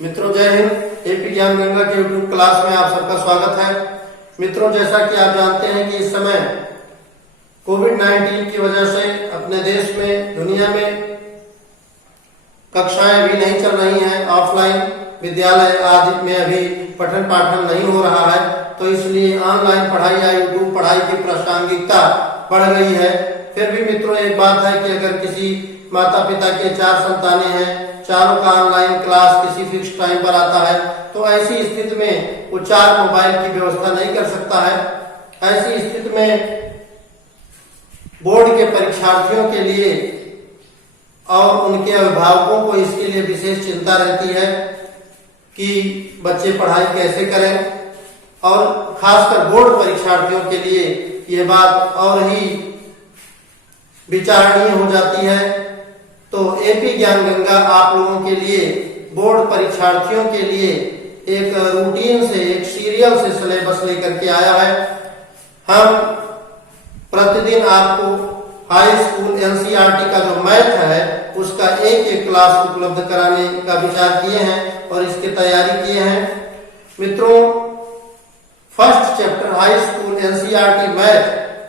मित्रों जय हिंद। एपी ज्ञान गंगा के यूट्यूब क्लास में आप सबका स्वागत है। मित्रों जैसा कि आप जानते हैं कि इस समय कोविड-19 की वजह से अपने देश में, दुनिया में कक्षाएं भी नहीं चल रही हैं। ऑफलाइन विद्यालय आदि में अभी पठन पाठन नहीं हो रहा है, तो इसलिए ऑनलाइन पढ़ाई या यूट्यूब पढ़ाई की प्रासंगिकता बढ़ गई है। फिर भी मित्रों एक बात है कि अगर किसी माता पिता के 4 संतानें हैं, चारों का ऑनलाइन क्लास किसी फिक्स टाइम पर आता है, तो ऐसी स्थिति में वो 4 मोबाइल की व्यवस्था नहीं कर सकता है। ऐसी स्थिति में बोर्ड के परीक्षार्थियों के लिए और उनके अभिभावकों को इसके लिए विशेष चिंता रहती है कि बच्चे पढ़ाई कैसे करें, और खासकर बोर्ड परीक्षार्थियों के लिए ये बात और ही विचारणीय हो जाती है। तो एपी ज्ञान गंगा आप लोगों के लिए, बोर्ड परीक्षार्थियों के लिए एक रूटीन से, एक सीरियल से सिलेबस लेकर के आया है। हम प्रतिदिन आपको हाई स्कूल एनसीईआरटी का जो मैथ है उसका एक क्लास उपलब्ध कराने का विचार किए हैं और इसकी तैयारी किए हैं। मित्रों first chapter high school NCERT math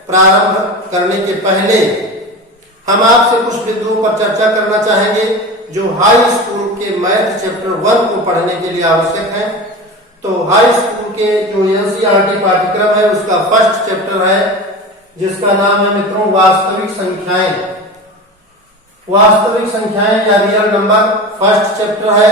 प्रारंभ करने के पहले हम आपसे कुछ बिंदुओं पर चर्चा करना चाहेंगे जो हाई स्कूल के मैथ चैप्टर 1 को पढ़ने के लिए आवश्यक है। तो हाई स्कूल के जो एनसीईआरटी पाठ्यक्रम है उसका फर्स्ट चैप्टर है जिसका नाम है मित्रों वास्तविक संख्याएं। वास्तविक संख्याएं या रियल नंबर फर्स्ट चैप्टर है।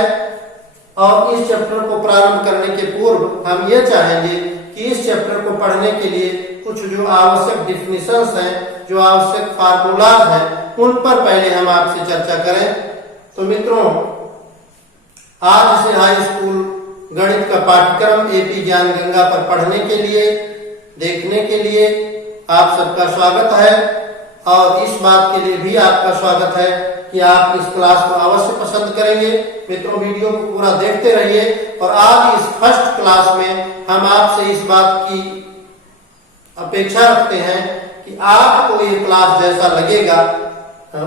और इस चैप्टर को प्रारंभ करने के पूर्व हम ये चाहेंगे कि इस चैप्टर को पढ़ने के लिए कुछ जो आवश्यक डिफिनेशंस हैं, जो आवश्यक फार्मूलाज हैं, उन पर पहले हम आपसे चर्चा करें। तो मित्रों आज से हाई स्कूल गणित का पाठ्यक्रम एपी ज्ञान गंगा पर पढ़ने के लिए, देखने के लिए आप सबका स्वागत है। और इस बात के लिए भी आपका स्वागत है कि आप इस क्लास को अवश्य पसंद करेंगे। मित्रों वीडियो को पूरा देखते रहिए। और आज इस फर्स्ट क्लास में हम आपसे इस बात की अपेक्षा रखते हैं कि आपको ये क्लास जैसा लगेगा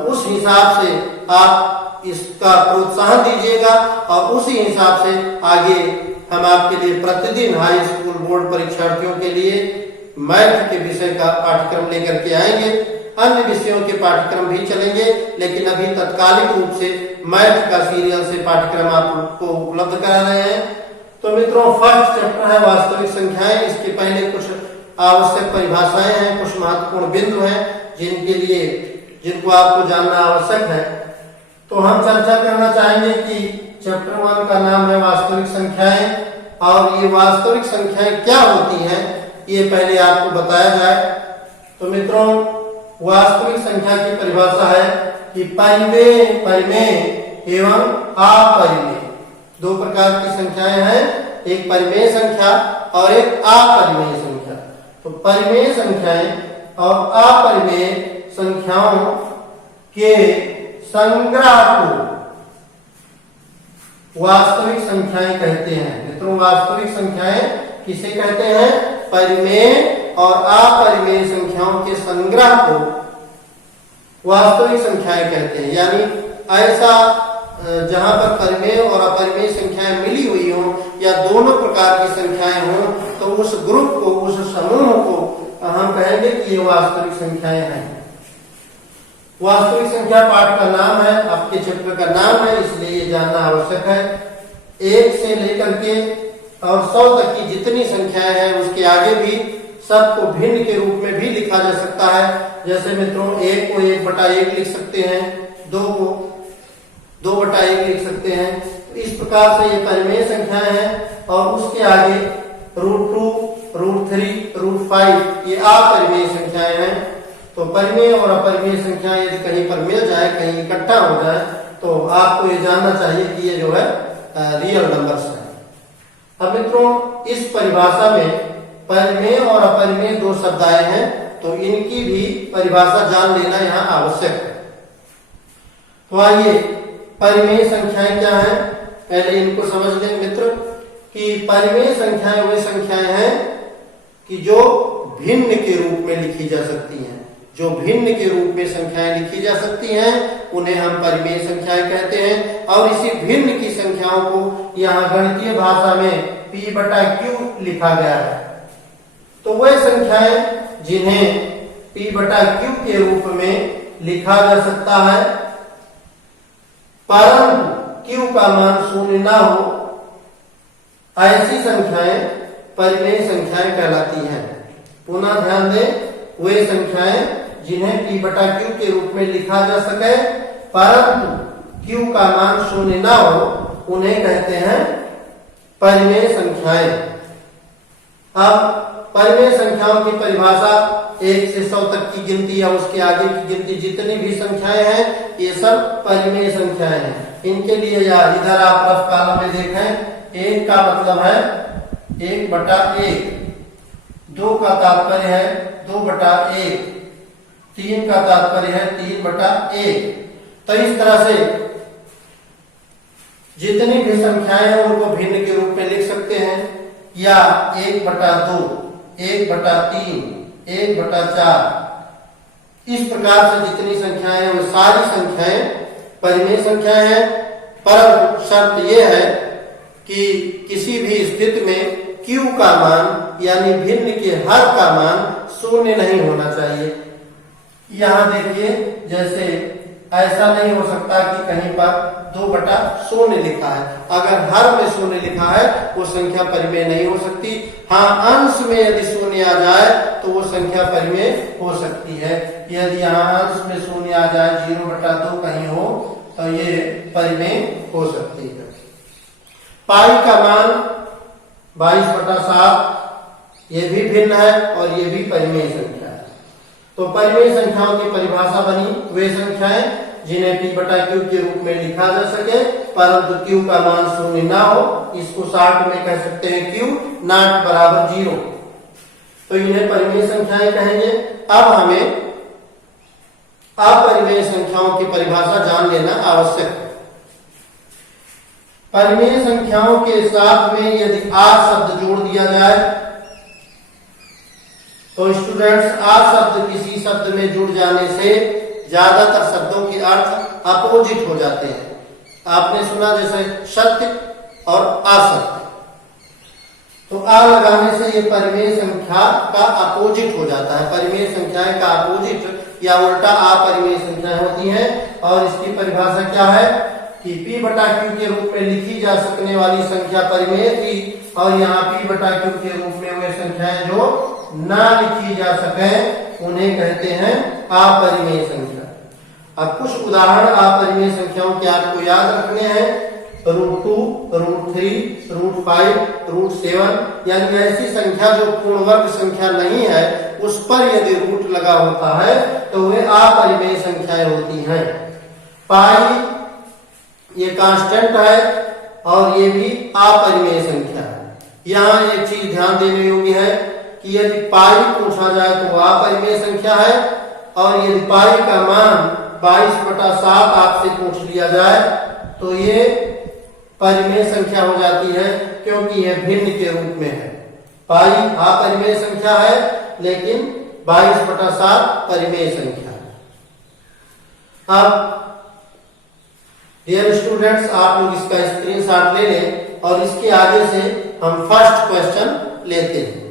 उस हिसाब से आप इसका प्रोत्साहन दीजिएगा और उसी हिसाब से आगे हम आपके लिए प्रतिदिन हाई स्कूल बोर्ड परीक्षार्थियों के लिए मैथ के विषय का पाठ्यक्रम लेकर के आएंगे। अन्य विषयों के पाठ्यक्रम भी चलेंगे, लेकिन अभी तत्कालिक रूप से मैथ का सीरियल से पाठ्यक्रम आपको उपलब्ध करा रहे हैं। तो मित्रों फर्स्ट चैप्टर है वास्तविक संख्याएं। इसके पहले कुछ आवश्यक परिभाषाएं हैं, कुछ महत्वपूर्ण बिंदु हैं जिनको आपको जानना आवश्यक है। तो हम चर्चा करना चाहेंगे कि चैप्टर 1 का नाम है वास्तविक संख्याएं, और ये वास्तविक संख्याएं क्या होती हैं ये पहले आपको बताया जाए। तो मित्रों वास्तविक संख्या की परिभाषा है कि परिमेय, परिमेय एवं अपरिमेय, 2 प्रकार की संख्याएं हैं, एक परिमेय संख्या और एक अपरिमेय संख्या। तो परिमेय संख्याएं और अपरिमेय संख्याओं के संग्रह को वास्तविक संख्याएं कहते हैं। मित्रों वास्तविक संख्याएं किसे कहते हैं? परिमेय और अपरिमेय संख्याओं के संग्रह को वास्तविक संख्याएं कहते हैं। यानी ऐसा जहां पर परिमेय और अपरिमेय संख्याएं मिली हुई हों या दोनों प्रकार की संख्याएं हों, तो उस ग्रुप को, उस समूह को हम कहेंगे कि ये वास्तविक संख्याएं हैं। वास्तविक संख्या पाठ का नाम है, आपके चैप्टर का नाम है, इसलिए ये जानना आवश्यक है। 1 से लेकर के और 100 तक की जितनी संख्याएं हैं उसके आगे भी सबको भिन्न के रूप में भी लिखा जा सकता है। जैसे मित्रों 1 को 1/1 लिख सकते हैं, 2 को 2/1 लिख सकते हैं। तो इस प्रकार से ये परिमेय संख्याएं हैं। और उसके आगे √2, √3, √5 ये अपरिमेय संख्याएं हैं। तो परिमेय और अपरिमेय संख्याएं यदि कहीं पर मिल जाए, कहीं इकट्ठा हो जाए, तो आपको ये जानना चाहिए कि ये जो है रियल नंबर्स है। अब मित्रों इस परिभाषा में परिमेय और अपरिमेय 2 शब्द आए हैं, तो इनकी भी परिभाषा जान लेना यहाँ आवश्यक है। तो आइए परिमेय संख्याएं क्या हैं पहले इनको समझ लें मित्र। कि परिमेय संख्याएं वे संख्याएं हैं कि जो भिन्न के रूप में लिखी जा सकती हैं। जो भिन्न के रूप में संख्याएं लिखी जा सकती हैं उन्हें हम परिमेय संख्याएं कहते हैं। और इसी भिन्न की संख्याओं को यहाँ गणितीय भाषा में p बटा q लिखा गया है। तो वह संख्याएं जिन्हें p बटा q के रूप में लिखा जा सकता है परंतु q का मान शून्य ना हो, ऐसी संख्याएं परिमेय संख्याएं कहलाती हैं। पुनः ध्यान दें, वे संख्याएं जिन्हें p बटा q के रूप में लिखा जा सके परंतु q का मान शून्य ना हो, उन्हें कहते हैं परिमेय संख्याएं। अब परिमेय संख्याओं की परिभाषा 1 से 100 तक की गिनती या उसके आगे की गिनती जितनी भी संख्याएं हैं ये सब परिमेय संख्याएं हैं। इनके लिए या इधर आप रफ कॉलम में देखें, 1 का मतलब है 1 बटा 1, 2 का तात्पर्य है 2 बटा 1, 3 का तात्पर्य है 3 बटा 1। तो इस तरह से जितनी भी संख्याएं हैं उनको भिन्न के रूप में लिख सकते हैं, या 1 बटा 2, 1 बटा 3, 1 बटा 4। इस प्रकार से जितनी संख्याएं हैं वो सारी संख्याएं परिमेय संख्याएं हैं। परंतु शर्त यह है कि किसी भी स्थिति में q का मान यानी भिन्न के हर का मान शून्य नहीं होना चाहिए। यहाँ देखिए, जैसे ऐसा नहीं हो सकता कि कहीं पर 2 बटा शून्य लिखा है, अगर हर में शून्य लिखा है वो संख्या परिमेय नहीं हो सकती। हाँ, अंश में यदि शून्य आ जाए तो वो संख्या परिमेय हो सकती है। यदि यहाँ अंश में शून्य आ जाए 0 बटा 2 कहीं हो तो ये परिमेय हो सकती है। पाई का मान 22 बटा 7 ये भी भिन्न है और ये भी परिमेय संख्या है। तो परिमेय संख्याओं की परिभाषा बनी वे संख्याएं जिन्हें p बटा q के रूप में लिखा जा सके परंतु q का मान शून्य ना हो। इसको शॉर्ट में कह सकते हैं q नॉट बराबर 0। तो इन्हें परिमेय संख्याएं कहेंगे। अब हमें अपरिमेय संख्याओं की परिभाषा जान लेना आवश्यक है। परिमेय संख्याओं के साथ में यदि r शब्द जोड़ दिया जाए तो स्टूडेंट्स r शब्द किसी शब्द में जुड़ जाने से ज्यादातर शब्दों के अर्थ अपोजिट हो जाते हैं। आपने सुना जैसे सत्य और असत्य, तो आ लगाने से ये परिमेय संख्या का अपोजिट हो जाता है। परिमेय संख्याएं का अपोजिट या उल्टा अपरिमेय संख्याएं होती हैं। और इसकी परिभाषा क्या है कि p बटा q के रूप में लिखी जा सकने वाली संख्या परिमेय थी और यहाँ p बटा q के रूप में वे संख्याएं जो ना लिखी जा सके उन्हें कहते हैं अपरिमेय संख्या। अब कुछ उदाहरण अपरिमेय संख्याओं के आपको याद रखने हैं। √2, √3, √5, √7 यानी ऐसी संख्या जो पूर्ण वर्ग संख्या नहीं है उस पर यदि रूट लगा होता है तो वे अपरिमेय संख्याएं होती हैं। पाई ये कांस्टेंट है और ये भी अपरिमेय संख्या है। यहाँ एक चीज ध्यान देने योग्य है कि यदि पाई पूछा जाए तो वह अपरिमेय संख्या है और यदि पाई का मान 22 बटा 7 आपसे पूछ लिया जाए तो ये परिमेय संख्या हो जाती है क्योंकि यह भिन्न के रूप में है। पाई अपरिमेय संख्या है लेकिन 22 बटा 7 परिमेय संख्या है। अब डियर स्टूडेंट्स, आप लोग इसका स्क्रीनशॉट ले लें और इसके आगे से हम फर्स्ट क्वेश्चन लेते हैं।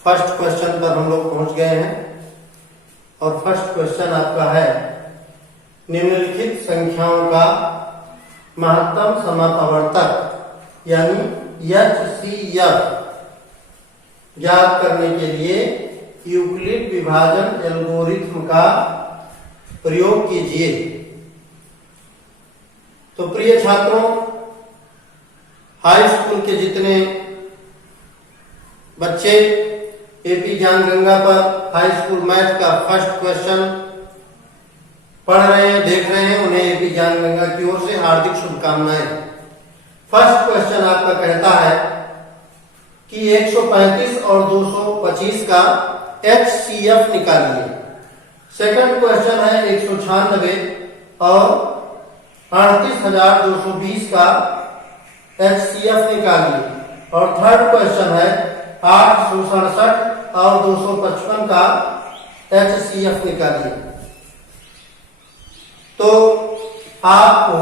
फर्स्ट क्वेश्चन पर हम लोग पहुंच गए हैं और फर्स्ट क्वेश्चन आपका है निम्नलिखित संख्याओं का महत्तम समापवर्तक यानी HCF ज्ञात करने के लिए यूक्लिड विभाजन एल्गोरिथ्म का प्रयोग कीजिए। तो प्रिय छात्रों, हाई स्कूल के जितने बच्चे एपी ज्ञानगंगा पर हाई स्कूल मैथ का फर्स्ट क्वेश्चन पढ़ रहे हैं, देख रहे हैं, उन्हें एपी ज्ञानगंगा की ओर से हार्दिक शुभकामनाएं। फर्स्ट क्वेश्चन आपका कहता है कि 135 और 225 का HCF निकालिए। सेकंड क्वेश्चन है 196 और 38,220 का HCF निकालिए। और थर्ड क्वेश्चन है 867 और 255 का HCF निकालिए। तो आपको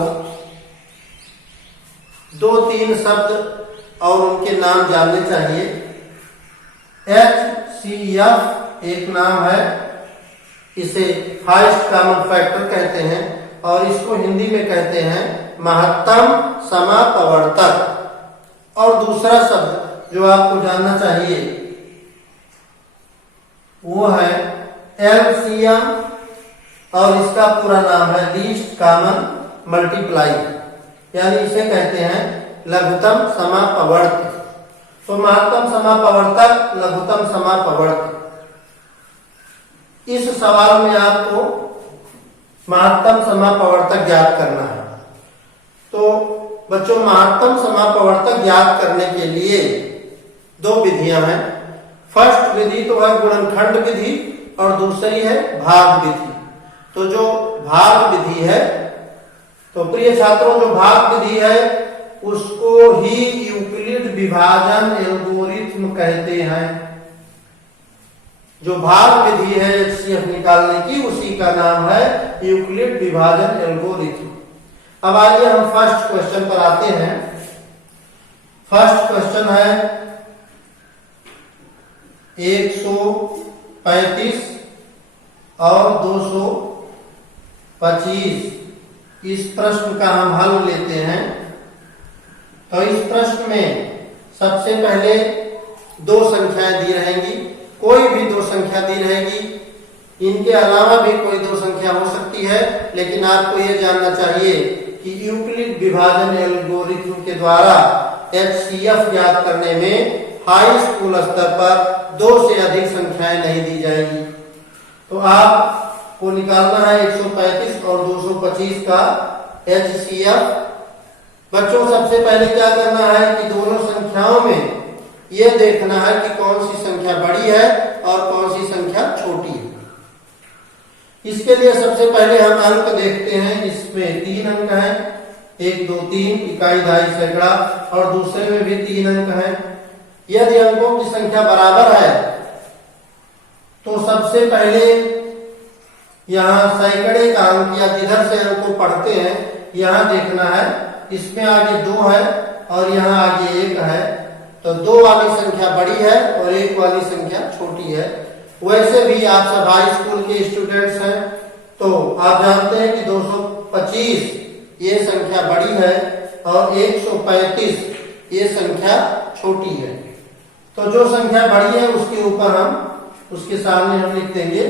2-3 शब्द और उनके नाम जानने चाहिए। HCF एक नाम है, इसे हाईएस्ट कॉमन फैक्टर कहते हैं और इसको हिंदी में कहते हैं महत्तम समापवर्तक। और दूसरा शब्द जो आपको जानना चाहिए वो है LCM और इसका पूरा नाम है लीस्ट कॉमन मल्टीप्लाई, यानी इसे कहते हैं लघुत्तम समापवर्तक। तो महत्तम समापवर्तक, लघुत्तम समापवर्तक, इस सवाल में आपको महत्तम समापवर्तक ज्ञात करना है। तो बच्चों महत्तम समापवर्तक ज्ञात करने के लिए 2 विधियां हैं। फर्स्ट विधि तो है गुणनखंड विधि और दूसरी है भाग विधि। तो जो भाग विधि है, तो प्रिय छात्रों जो भाग विधि है उसको ही यूक्लिड विभाजन एल्गोरिथ्म कहते हैं। जो भाग विधि है HCF निकालने की, उसी का नाम है यूक्लिड विभाजन एल्गोरिथ्म। अब आइए हम फर्स्ट क्वेश्चन पर आते हैं। फर्स्ट क्वेश्चन है 135 और 225। इस प्रश्न का हम हल लेते हैं। तो इस प्रश्न में सबसे पहले 2 संख्याएं दी रहेंगी, कोई भी 2 संख्या दी रहेगी। इनके अलावा भी कोई 2 संख्या हो सकती है, लेकिन आपको यह जानना चाहिए कि यूक्लिड विभाजन एल्गोरिथ्म के द्वारा HCF ज्ञात करने में हाई स्कूल स्तर पर 2 से अधिक संख्याएं नहीं दी जाएगी। तो आपको निकालना है 135 और 225 का HCF। बच्चों सबसे पहले क्या करना है कि दोनों संख्याओं में यह देखना है कि कौन सी संख्या बड़ी है और कौन सी संख्या छोटी है। इसके लिए सबसे पहले हम अंक देखते हैं। इसमें 3 अंक हैं, 1 2 3 इकाई दहाई सैकड़ा, और दूसरे में भी 3 अंक हैं। यदि अंकों की संख्या बराबर है तो सबसे पहले यहाँ सैकड़े का अंक या जिधर से अंक को पढ़ते हैं यहाँ देखना है। इसमें आगे 2 है और यहाँ आगे 1 है, तो 2 वाली संख्या बड़ी है और 1 वाली संख्या छोटी है। वैसे भी आप सब हाई स्कूल के स्टूडेंट्स हैं, तो आप जानते हैं कि 225 ये संख्या बड़ी है और 135 ये संख्या छोटी है। तो जो संख्या बड़ी है उसके ऊपर उसके सामने हम लिख देंगे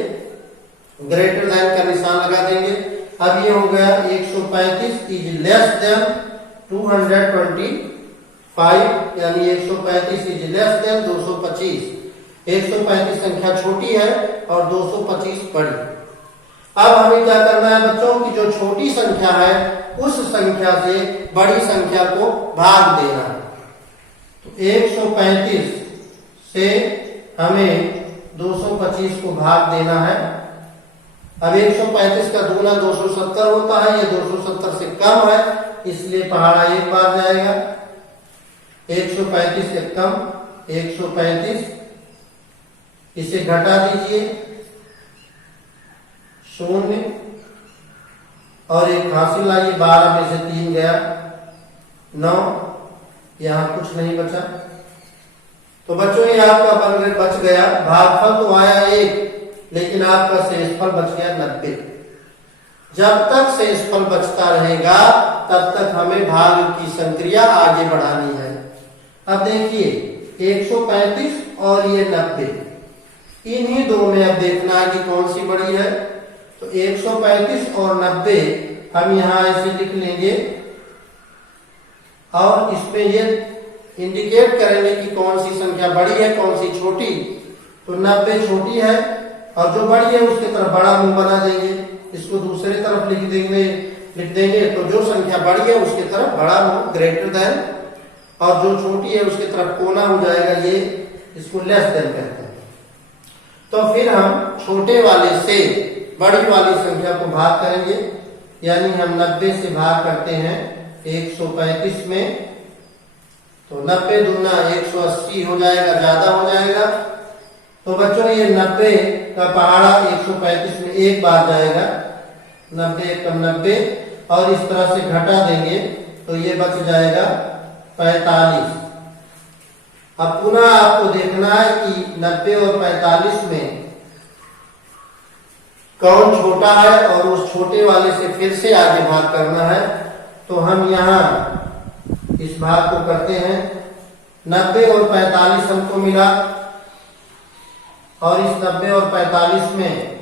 ग्रेटर देन का निशान लगा देंगे। अब ये हो गया 135 इज लेस देन 225, यानी 135 इज लेस देन 225। 135 संख्या छोटी है और 225 बड़ी। अब हमें क्या करना है बच्चों की जो छोटी संख्या है उस संख्या से बड़ी संख्या को भाग देना है। तो 135 से हमें 225 को भाग देना है। अब 135 का दूना 270 होता है, ये 270 से कम है, इसलिए पहाड़ा 1 बार जाएगा। 135 से कम 135, इसे घटा दीजिए 0 और एक हासिल लाइए, 12 में से 3 गया 9, यहां कुछ नहीं बचा। तो बच्चों ये आपका बच गया, भागफल तो आया 1, लेकिन आपका शेषफल बच गया 90। जब तक शेषफल बचता रहेगा तब तक हमें भाग की संक्रिया आगे बढ़ानी है। अब देखिए 135 और ये 90, इन्हीं 2 में अब देखना है कि कौन सी बड़ी है। तो 135 और 90 हम यहाँ ऐसे लिख लेंगे और इसमें ये इंडिकेट करेंगे कि कौन सी संख्या बड़ी है कौन सी छोटी। तो 90 छोटी है और जो बड़ी है उसके तरफ बड़ा मुंह बना देंगे, इसको दूसरे तरफ लिख देंगे। तो जो संख्या बड़ी है उसके तरफ बड़ा मुंह ग्रेटर देन, और जो छोटी है उसके तरफ कोना हो जाएगा, ये इसको लेस देन कहते हैं। तो फिर हम छोटे वाले से बड़ी वाली संख्या को भाग करेंगे। यानी हम 90 से भाग करते हैं 135 में, तो 90 दूना 180 हो जाएगा, ज्यादा हो जाएगा। तो बच्चों ये 90 का पहाड़ा 135 में एक बार जाएगा, 90 कम 90, और इस तरह से घटा देंगे तो ये बच जाएगा 45। अब पुनः आपको देखना है कि 90 और 45 में कौन छोटा है और उस छोटे वाले से फिर से आगे भाग करना है। तो हम यहाँ इस भाग को करते हैं। 90 और 45 हमको मिला, और इस 90 और 45 में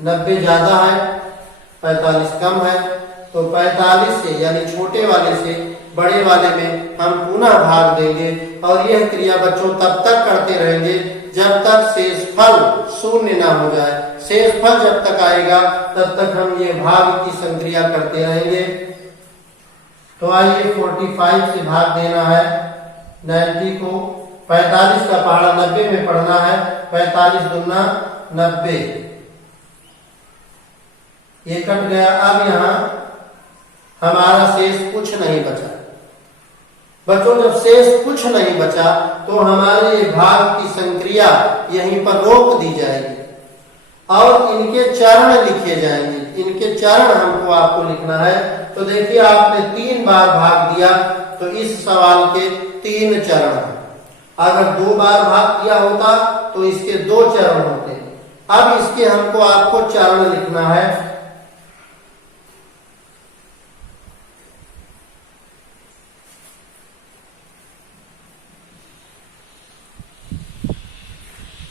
90 ज्यादा है, 45 कम है, तो 45 से यानी छोटे वाले से बड़े वाले में हम पुनः भाग देंगे। और यह क्रिया बच्चों तब तक करते रहेंगे जब तक शेषफल शून्य ना हो जाए। शेषफल जब तक आएगा तब तक हम ये भाग की संक्रिया करते रहेंगे। तो आइए 45 से भाग देना है 90 को। 45 का पहाड़ा 90 में पढ़ना है, 45 दूना 90, ये कट गया। अब यहाँ हमारा शेष कुछ नहीं बचा। बच्चों जब शेष कुछ नहीं बचा तो हमारे ये भाग की संक्रिया यहीं पर रोक दी जाएगी और इनके चरण लिखे जाएंगे। इनके चरण हमको आपको लिखना है। तो देखिए आपने 3 बार भाग दिया तो इस सवाल के 3 चरण हैं। अगर 2 बार भाग दिया होता तो इसके 2 चरण होते। अब इसके हमको आपको चरण लिखना है।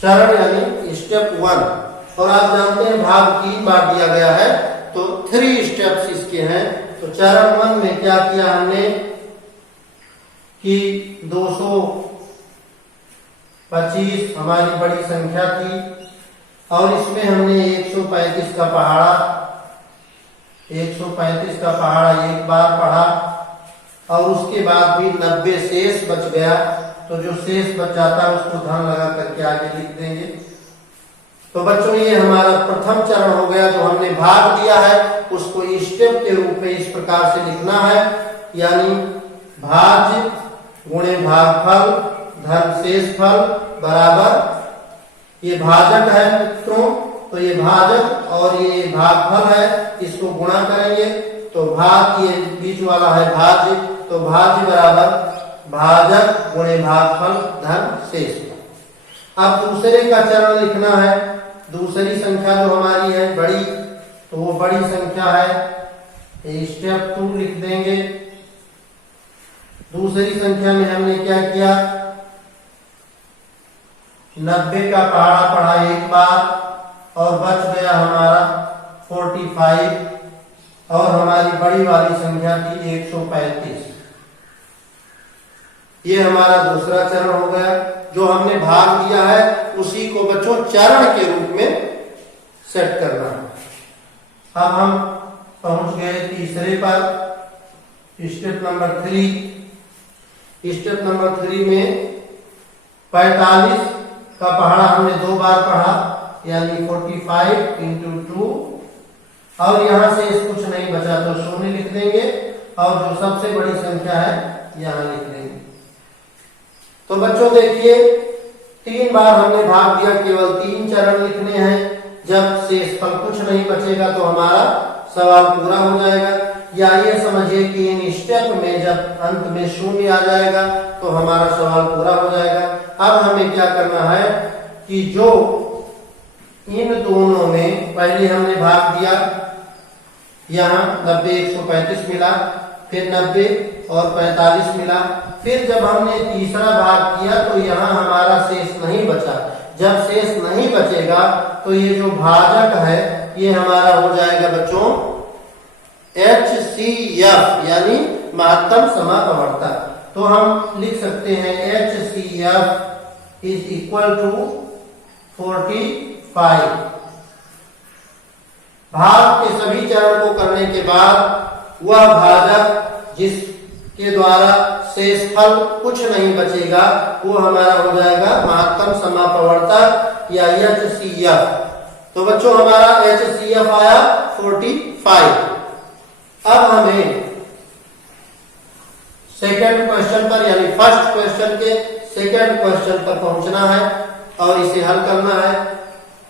चरण यानी स्टेप 1, और आप जानते हैं भाग 3 बार दिया गया है तो 3 स्टेप्स इसके हैं। तो चरण 1 में क्या किया हमने कि 225 हमारी बड़ी संख्या थी, और इसमें हमने 135 का पहाड़ा 135 का पहाड़ा एक बार पढ़ा, और उसके बाद भी 90 शेष बच गया। तो जो शेष बच जाता है उसको धन लगा करके आगे लिख देंगे। तो बच्चों ये हमारा प्रथम चरण हो गया। जो हमने भाग दिया है उसको स्टेप के रूप में इस प्रकार से लिखना है, यानी भाज्य गुणे भागफल धन शेषफल बराबर, ये भाजक है मित्रों, तो ये भाजक और ये भागफल है, इसको गुणा करेंगे तो भाग, ये बीच वाला है भाज्य, तो भाज्य बराबर भाजक गुणे भागफल धन शेषफल। अब दूसरे का चरण लिखना है। दूसरी संख्या जो हमारी है बड़ी, तो वो बड़ी संख्या है, स्टेप 2 लिख देंगे। दूसरी संख्या में हमने क्या किया, 90 का पहाड़ा पढ़ा एक बार और बच गया हमारा 45, और हमारी बड़ी वाली संख्या थी 135। ये हमारा दूसरा चरण हो गया। जो हमने भाग दिया है उसी को बच्चों चरण के रूप में सेट करना है। अब हम पहुंच गए तीसरे पर, स्टेप नंबर 3। स्टेप नंबर 3 में 45 का पहाड़ा हमने 2 बार पढ़ा, यानी 45 इंटू 2, और यहां से इस कुछ नहीं बचा तो शून्य लिख देंगे, और जो सबसे बड़ी संख्या है यहां लिख देंगे। तो बच्चों देखिए 3 बार हमने भाग दिया, केवल 3 चरण लिखने हैं। जब शेषफल कुछ नहीं बचेगा तो हमारा सवाल पूरा हो जाएगा। या ये समझिए कि इन स्टेप में जब अंत में शून्य आ जाएगा तो हमारा सवाल पूरा हो जाएगा। अब हमें क्या करना है कि जो इन दोनों में पहले हमने भाग दिया, यहाँ 90 135 मिला, फिर 90 और 45 मिला, फिर जब हमने तीसरा भाग किया तो यहाँ हमारा शेष नहीं बचा। जब शेष नहीं बचेगा तो ये जो भाजक है ये हमारा हो जाएगा बच्चों HCF, यानी महत्तम समापवर्तक। तो हम लिख सकते हैं HCF इज इक्वल टू 45। भाग के सभी चरण को करने के बाद वह भाजक जिसके द्वारा शेषफल कुछ नहीं बचेगा वो हमारा हो जाएगा महत्तम समापवर्तक या HCF। तो बच्चों हमारा HCF आया 45। अब हमें सेकंड क्वेश्चन पर यानी फर्स्ट क्वेश्चन के सेकंड क्वेश्चन पर पहुंचना है और इसे हल करना है।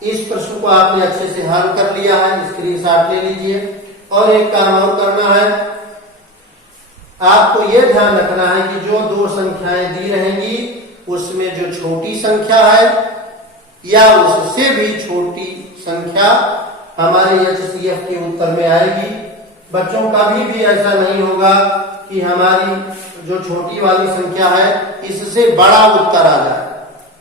इस प्रश्न को आपने अच्छे से हल कर लिया है, स्क्रीनशॉट ले लीजिए। और एक काम और करना है, आपको यह ध्यान रखना है कि जो दो संख्याएं दी रहेंगी उसमें जो छोटी संख्या है या उससे भी छोटी संख्या हमारे HCF के उत्तर में आएगी। बच्चों कभी भी ऐसा नहीं होगा कि हमारी जो छोटी वाली संख्या है इससे बड़ा उत्तर आ जाए।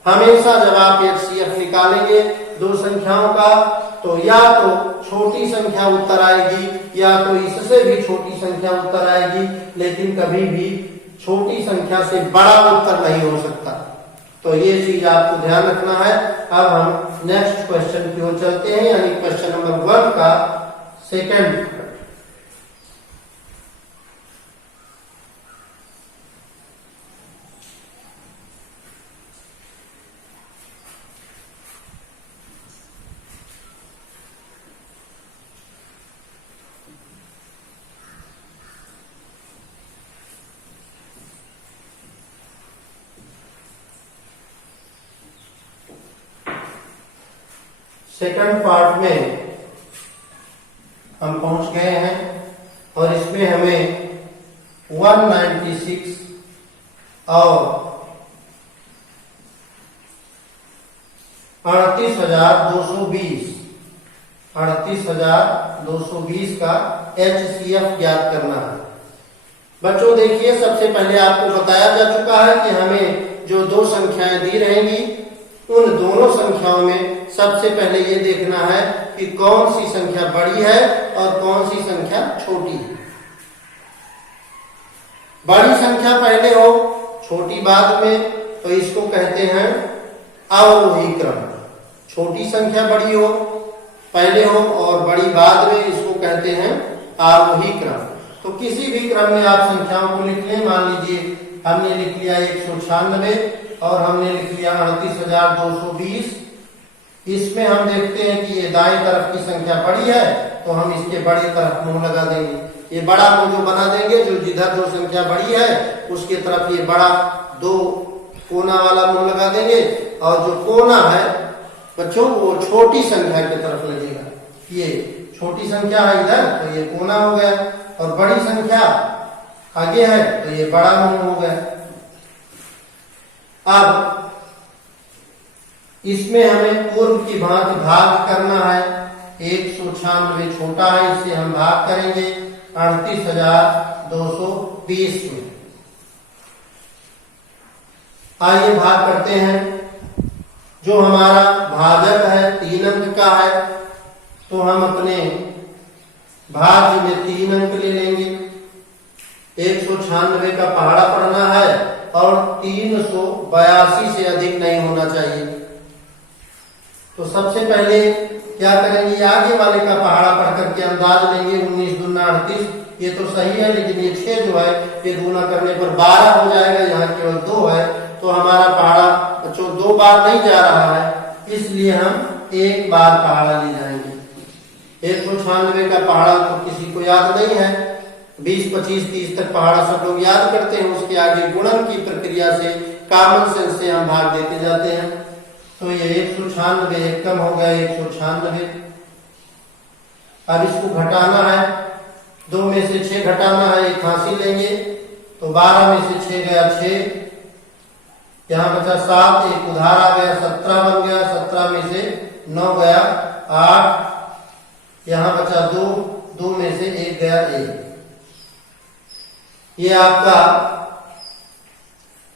हमेशा जब आप HCF निकालेंगे दो संख्याओं का तो या तो छोटी संख्या उत्तर आएगी या तो इससे भी छोटी संख्या उत्तर आएगी, लेकिन कभी भी छोटी संख्या से बड़ा उत्तर नहीं हो सकता। तो ये चीज आपको ध्यान रखना है। अब हम नेक्स्ट क्वेश्चन की ओर चलते हैं, यानी क्वेश्चन नंबर 1 का सेकंड। सेकंड पार्ट में हम पहुंच गए हैं और इसमें हमें 196 और 38,220 का HCF ज्ञात करना है। बच्चों देखिए, सबसे पहले आपको बताया जा चुका है कि हमें जो दो संख्याएं दी रहेंगी उन दोनों संख्याओं में सबसे पहले ये देखना है कि कौन सी संख्या बड़ी है और कौन सी संख्या छोटी है। बड़ी संख्या पहले हो, छोटी बाद में, तो इसको कहते हैं अवरोही क्रम। छोटी संख्या बड़ी हो पहले हो और बड़ी बाद में, इसको कहते हैं आरोही क्रम। तो किसी भी क्रम में आप संख्याओं को लिख लें। मान लीजिए हमने लिख लिया 196 और हमने लिख लिया 38,220। इसमें हम देखते हैं कि ये दाएं तरफ की संख्या बड़ी है तो हम इसके बड़ी तरफ मुंह लगा देंगे। ये बड़ा मुंह जो बना देंगे, जो जिधर दो संख्या बड़ी है उसके तरफ ये बड़ा दो कोना वाला मुंह लगा देंगे, और जो कोना है बच्चों वो छोटी संख्या की तरफ लगेगा। ये छोटी संख्या है इधर तो ये कोना हो गया, और बड़ी संख्या आगे है तो ये बड़ा मुंह हो गया। अब इसमें हमें पूर्व की भांति भाग करना है। 196 छोटा है, इससे हम भाग करेंगे 38,220 में। आइए भाग करते हैं। जो हमारा भाजक है 3 अंक का है तो हम अपने भाज्य में 3 अंक ले लेंगे। 196 का पहाड़ा पढ़ना है और 382 से अधिक नहीं होना चाहिए। तो सबसे पहले क्या करेंगे, आगे वाले का पहाड़ा पढ़ करके अंदाज लेंगे। 19 दूना 38, ये तो सही है, लेकिन ये 6 जो है ये दूना करने पर 12 हो जाएगा, यहाँ केवल 2 है तो हमारा पहाड़ा बच्चों 2 बार नहीं जा रहा है, इसलिए हम 1 बार पहाड़ा ले जाएंगे। 196 का पहाड़ा तो किसी को याद नहीं है, 20, 25, 30 तक पहाड़ा सब लोग याद करते हैं। उसके आगे गुणन की प्रक्रिया से, कॉमन सेंस से हम भाग देते जाते हैं। तो ये 196 एक कम हो गया 196। अब इसको घटाना है, 2 में से 6 घटाना है, एक हासिल लेंगे तो 12 में से 6 गया 6, यहाँ बचा 7, एक उधार आ गया 17 बन गया, 17 में से 9 गया 8, यहाँ बचा 2, 2 में से 1 गया 1। ये आपका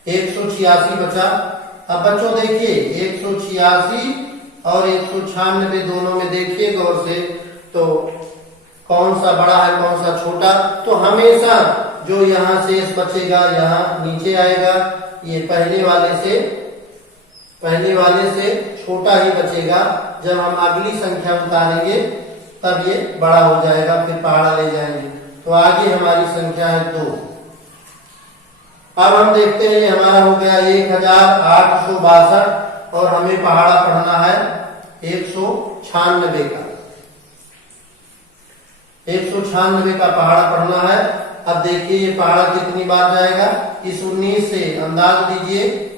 186 बचा। अब बच्चों देखिए 186 और 196 दोनों में देखिए गौर से, तो कौन सा बड़ा है कौन सा छोटा। तो हमेशा जो यहाँ शेष बचेगा यहाँ नीचे आएगा, ये पहले वाले से छोटा ही बचेगा। जब हम अगली संख्या उतारेंगे तब ये बड़ा हो जाएगा, फिर पहाड़ा ले जाएंगे। तो आगे हमारी संख्या है 2। अब हम देखते हैं हमारा हो गया 1862 और हमें पहाड़ा पढ़ना है 196 का। 196 का पहाड़ा पढ़ना है। अब देखिए ये पहाड़ा कितनी बार जाएगा, इस 19 से अंदाज दीजिए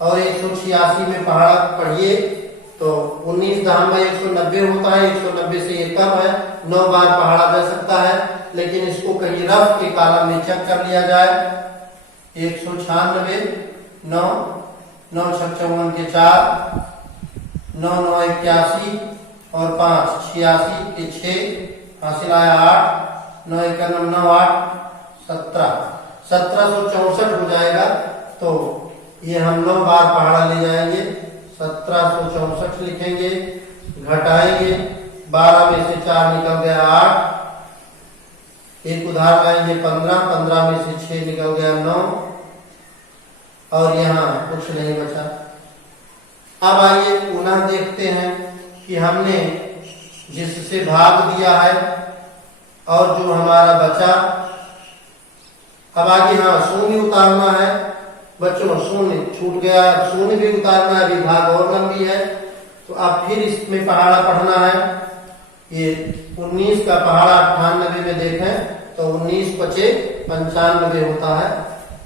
और 186 में पहाड़ा पढ़िए तो 19 दाम में 190 होता है। 190 से ये कम है, 9 बार पहाड़ा जा सकता है। लेकिन इसको कहीं रफ के कॉलम में चेक कर लिया जाए। 196 9 9 6 54 के 4 9 9 81 और 5 86 के 6 हासिल आया 8 9 1 9 8 17 1764 हो जाएगा। तो ये हम 9 बार पहाड़ा ले जाएंगे, 1764 लिखेंगे, घटाएंगे 12 में से 4 निकल गया 8, एक उधार लाएंगे 15, 15 में से 6 निकल गया 9 और यहाँ कुछ नहीं बचा। अब आइए पुनः देखते हैं कि हमने जिससे भाग दिया है और जो हमारा बचा। अब आगे हाँ शून्य उतारना है बच्चों, शून्य छूट गया, शून्य भी उतारना है, अभी भाग और लंबी है। तो अब फिर इसमें पहाड़ा पढ़ना है। ये 19 का पहाड़ा 98 में देखें तो 19 पचे 95 होता है,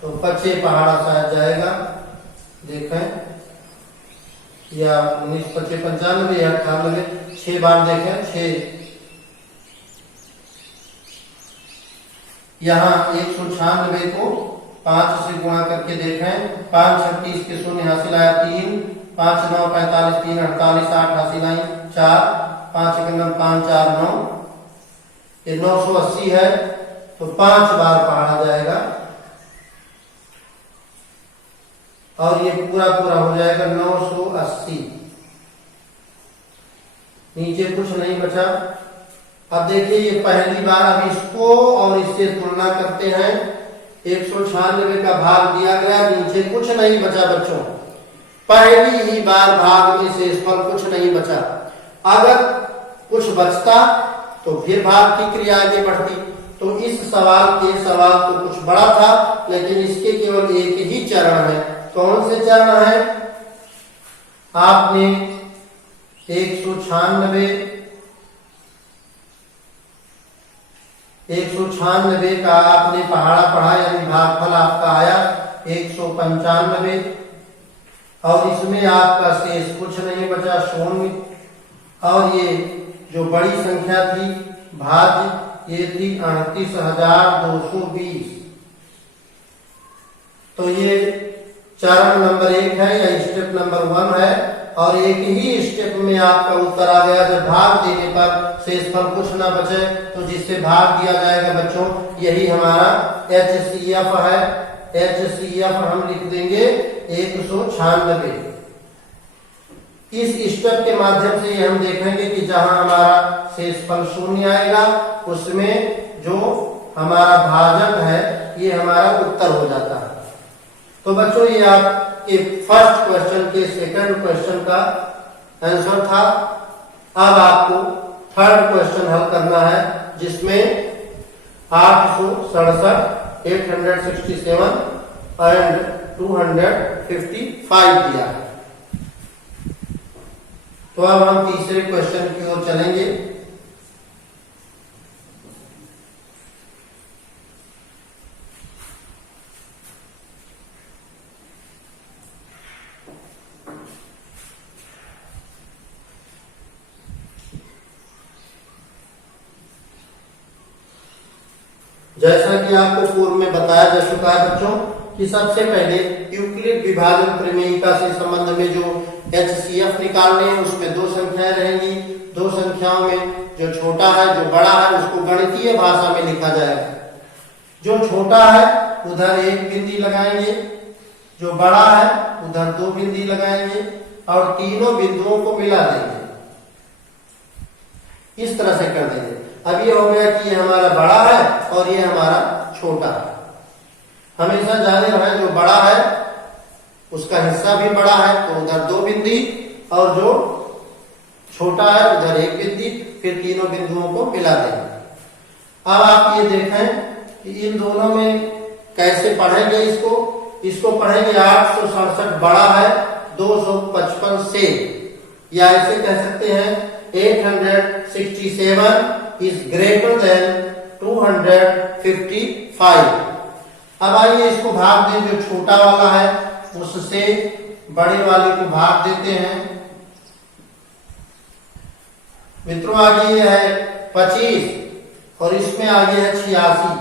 तो पचे पहाड़ा शायद जाएगा, देखें या 19 पचे 95 या 98, 6 बार देखें 6। यहाँ 196 को 5 से गुणा करके देखें, 5 36 के शून्य हासिल आया 3, 5 9 45 3 48 8 हासिल आई 4, 5 1 5 4 9, ये 980 है तो 5 बार पहाड़ा जाएगा और ये पूरा पूरा हो जाएगा 980। नीचे कुछ नहीं बचा। अब देखिए ये पहली बार, अब इसको और इससे तुलना करते हैं। 196 का भाग दिया गया, नीचे कुछ नहीं बचा बच्चों, पहली ही बार भाग में से इस पर कुछ नहीं बचा। अगर कुछ बचता तो फिर भाग की क्रिया आगे बढ़ती। तो इस सवाल तो कुछ बड़ा था, लेकिन इसके केवल एक ही चरण है। कौन से चरण है? आपने 196 का आपने पहाड़ा पढ़ा, यानी भागफल आपका आया 195 और इसमें आपका शेष कुछ नहीं बचा, शून्य। और ये जो बड़ी संख्या थी भाज्य, ये थी 38,220। तो ये चरण नंबर 1 है या स्टेप नंबर 1 है और एक ही स्टेप में आपका उत्तर आ गया। जब भाग देने पर शेषफल कुछ ना बचे तो जिससे भाग दिया जाएगा बच्चों, यही हमारा HCF है। HCF हम लिख देंगे 196। इस स्टेप के माध्यम से हम देखेंगे कि जहां हमारा शेषफल शून्य आएगा उसमें जो हमारा भाजक है ये हमारा उत्तर हो जाता है। तो बच्चों ये आपके फर्स्ट क्वेश्चन के सेकंड क्वेश्चन का आंसर था। अब आपको थर्ड क्वेश्चन हल करना है जिसमें 867 867 एंड 255 दिया है। तो अब हम तीसरे क्वेश्चन की ओर चलेंगे। जैसा कि आपको पूर्व में बताया जा चुका है बच्चों कि सबसे पहले यूक्लिड विभाजन प्रमेयिका से संबंध में जो HCF निकालने हैं उसमें 2 संख्याएं रहेंगी। 2 संख्याओं में जो छोटा है जो बड़ा है उसको गणितीय भाषा में लिखा जाएगा। जो छोटा है उधर 1 बिंदी लगाएंगे, जो बड़ा है उधर 2 बिंदी लगाएंगे और तीनों बिंदुओं को मिला देंगे। इस तरह से कर देंगे। अब ये हो गया कि ये हमारा बड़ा है और ये हमारा छोटा है। हमेशा जाने रहे जो बड़ा है उसका हिस्सा भी बड़ा है तो उधर 2 बिंदी और जो छोटा है उधर 1 बिंदी, फिर तीनों बिंदुओं को मिला देंगे। अब आप ये देखें कि इन दोनों में कैसे पढ़ेंगे इसको पढ़ेंगे 867 बड़ा है 255 से, या ऐसे कह सकते हैं 867 इज ग्रेटर देन 255। अब आइए इसको भाग दें, जो छोटा वाला है उससे बड़े वाले को भाग देते हैं। मित्रों आगे ये है 25 और इसमें आगे है 86।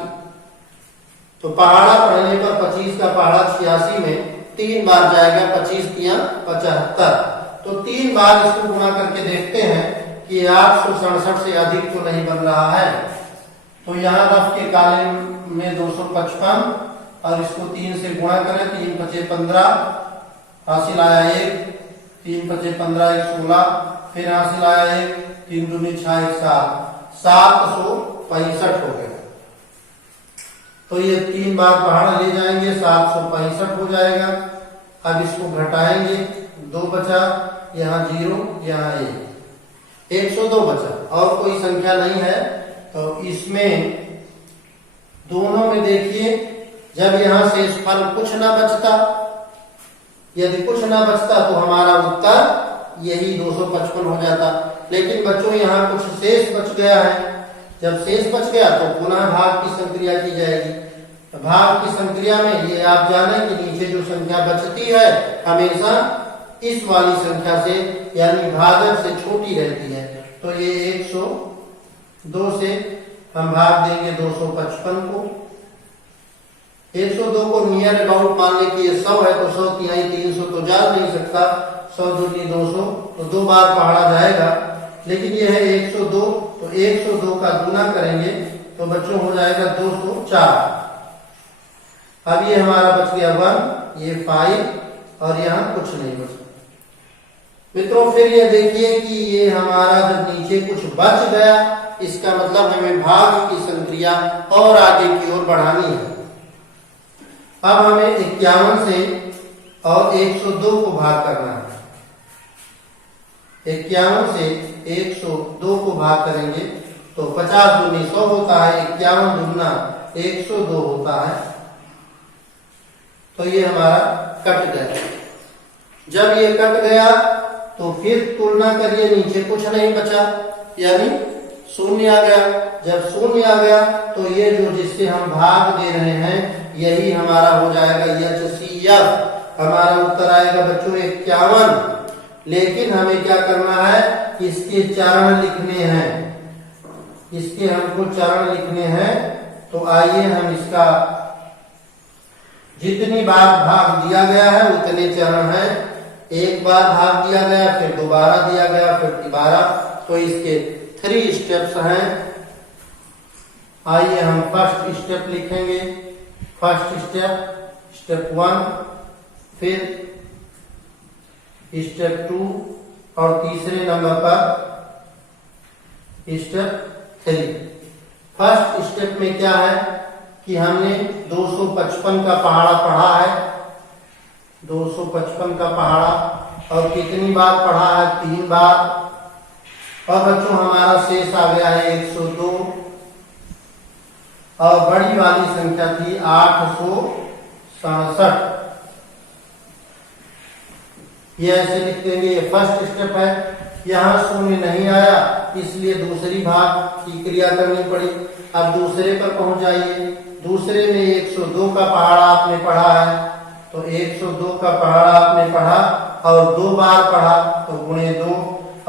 तो पहाड़ा पढ़ने पर 25 का पहाड़ा 86 में 3 बार जाएगा, 25 तिया 75। तो 3 बार इसको गुणा करके देखते हैं कि 867 से अधिक तो नहीं बन रहा है। तो यहाँ रफ के काले में 255 और इसको 3 से गुणा करें, 3 पचे 15, हासिल आया 1, 3 पचे 15 1 16, फिर हासिल आया 1, 3 दूनी 6 1 7, 765 हो गया। तो ये 3 बार पहाड़ा ले जाएंगे, 765 हो जाएगा। अब इसको घटाएंगे, 2 बचा, यहाँ 0, यहाँ 1, 102 बचा और कोई संख्या नहीं है। तो इसमें दोनों में देखिए, जब यहाँ शेषफल कुछ ना बचता, यदि कुछ ना बचता तो हमारा उत्तर यही 255 हो जाता। लेकिन बच्चों यहाँ कुछ शेष बच गया है। जब शेष बच गया तो पुनः भाग की संक्रिया की जाएगी। तो भाग की संक्रिया में ये आप जाने कि नीचे जो संख्या बचती है हमेशा इस वाली संख्या से यानी भाजक से छोटी रहती है। तो ये 102 से हम भाग देंगे 255 को। 102 को नियर अबाउट मान ले कि ये 100 है, तो 100 तिहाई 300 तो जा नहीं सकता, 100 दूनी 200, तो 2 बार पहाड़ा जाएगा। लेकिन ये है 102, तो 102 का गुना करेंगे तो बच्चों हो जाएगा 204। अब ये हमारा बच गया 1, ये 5 और यहाँ कुछ नहीं बचा। मित्रों फिर ये देखिए कि ये हमारा जब नीचे कुछ बच गया, इसका मतलब हमें भाग की संक्रिया और आगे की ओर बढ़ानी है। अब हमें 51 से और 102 को भाग करना है। 51 से 102 को भाग करेंगे तो 50 दूनी 100 होता है, 51 दूना 102 होता है। तो ये हमारा कट गया। जब ये कट गया तो फिर तुलना करिए, नीचे कुछ नहीं बचा यानी शून्य आ गया। जब शून्य आ गया तो ये जो जिससे हम भाग दे रहे हैं यही हमारा हो जाएगा HCF। हमारा उत्तर आएगा बच्चों 51। लेकिन हमें क्या करना है, इसके चरण लिखने हैं, इसके हमको चरण लिखने हैं। तो आइए हम इसका जितनी बार भाग दिया गया है उतने चरण हैं। एक बार भाग दिया गया, फिर दोबारा दिया गया, फिर दोबारा। तो इसके 3 स्टेप्स हैं। आइए हम फर्स्ट स्टेप लिखेंगे। फर्स्ट स्टेप स्टेप 1, फिर स्टेप 2 और तीसरे नंबर पर स्टेप 3। फर्स्ट स्टेप में क्या है कि हमने 255 का पहाड़ा पढ़ा है, 255 का पहाड़ा, और कितनी बार पढ़ा है, 3 बार। और बच्चों हमारा शेष आ गया है 102 और बड़ी वाली संख्या थी 867। ये ऐसे लिख देंगे। ये फर्स्ट स्टेप है। यहाँ शून्य नहीं आया इसलिए दूसरी भाग की क्रिया करनी पड़ी। अब दूसरे पर पहुंच जाइए। दूसरे में 102 का पहाड़ा आपने पढ़ा है, तो 102 का पहाड़ा आपने पढ़ा और 2 बार पढ़ा तो गुणे 2,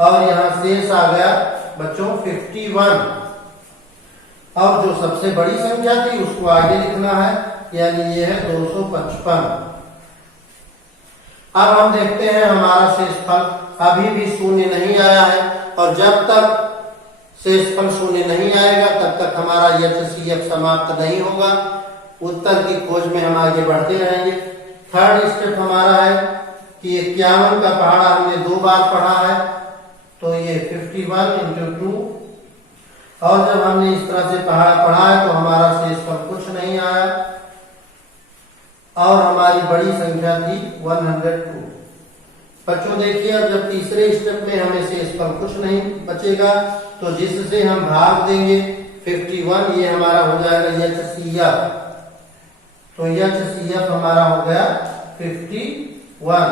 और यहाँ शेष आ गया बच्चों 51। अब जो सबसे बड़ी संख्या थी उसको आगे लिखना है, यानी ये है 255। अब हम देखते हैं हमारा शेषफल अभी भी शून्य नहीं आया है, और जब तक शेषफल शून्य नहीं आएगा तब तक हमारा HCF समाप्त नहीं होगा। उत्तर की खोज में हम आगे बढ़ते रहेंगे। थर्ड स्टेप हमारा है कि 51 का पहाड़ा हमने 2 बार पढ़ा है, तो ये 51 × 2, और जब हमने इस तरह से पहाड़ा पढ़ा है तो हमारा शेषफल कुछ नहीं आया, और हमारी बड़ी संख्या थी 102। बच्चों देखिए, अब जब तीसरे स्टेप में हमें शेषफल कुछ नहीं बचेगा तो जिससे हम भाग देंगे 51, ये हमारा हो जाएगा HCF। तो HCF हमारा हो गया 51।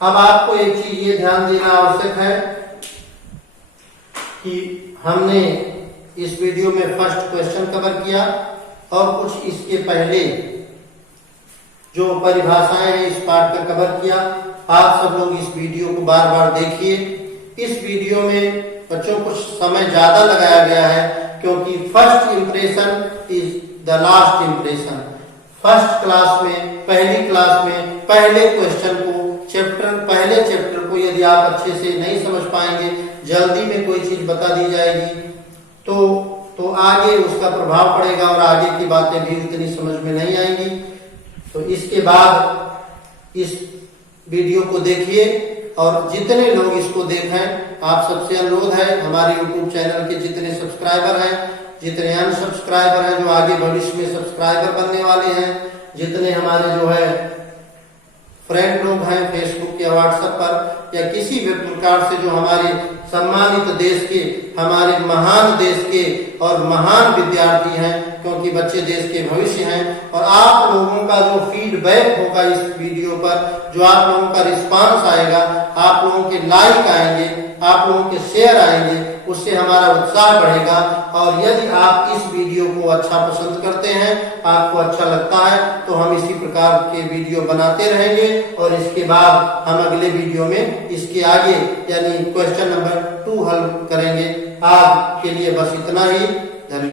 अब आपको एक चीज ये ध्यान देना आवश्यक है कि हमने इस वीडियो में फर्स्ट क्वेश्चन कवर किया और कुछ इसके पहले जो परिभाषाएं हैं इस पार्ट का कवर किया। आप सब लोग इस वीडियो को बार बार देखिए। इस वीडियो में बच्चों कुछ समय ज्यादा लगाया गया है क्योंकि first impression is the last impression. First class में, पहली क्लास में पहले क्वेश्चन को, पहले चैप्टर को यदि आप अच्छे से नहीं समझ पाएंगे, जल्दी में कोई चीज बता दी जाएगी तो आगे उसका प्रभाव पड़ेगा और आगे की बातें भी उतनी समझ में नहीं आएंगी। तो इसके बाद इस वीडियो को देखिए और जितने लोग इसको देखें, आप सबसे अनुरोध है, हमारे YouTube चैनल के जितने सब्सक्राइबर हैं, जितने अनसब्सक्राइबर हैं जो आगे भविष्य में सब्सक्राइबर बनने वाले हैं, जितने हमारे जो है फ्रेंड लोग हैं फेसबुक या व्हाट्सएप पर या किसी भी प्रकार से जो हमारे सम्मानित देश के, हमारे महान देश के और महान विद्यार्थी हैं, क्योंकि बच्चे देश के भविष्य हैं। और आप लोगों का जो फीडबैक होगा इस वीडियो पर, जो आप लोगों का रिस्पांस आएगा, आप लोगों के लाइक आएंगे, आप लोगों के शेयर आएंगे, उससे हमारा उत्साह बढ़ेगा। और यदि आप इस वीडियो को अच्छा पसंद करते हैं, आपको अच्छा लगता है, तो हम इसी प्रकार के वीडियो बनाते रहेंगे और इसके बाद हम अगले वीडियो में इसके आगे यानी क्वेश्चन नंबर 2 हल करेंगे। आज के लिए बस इतना ही।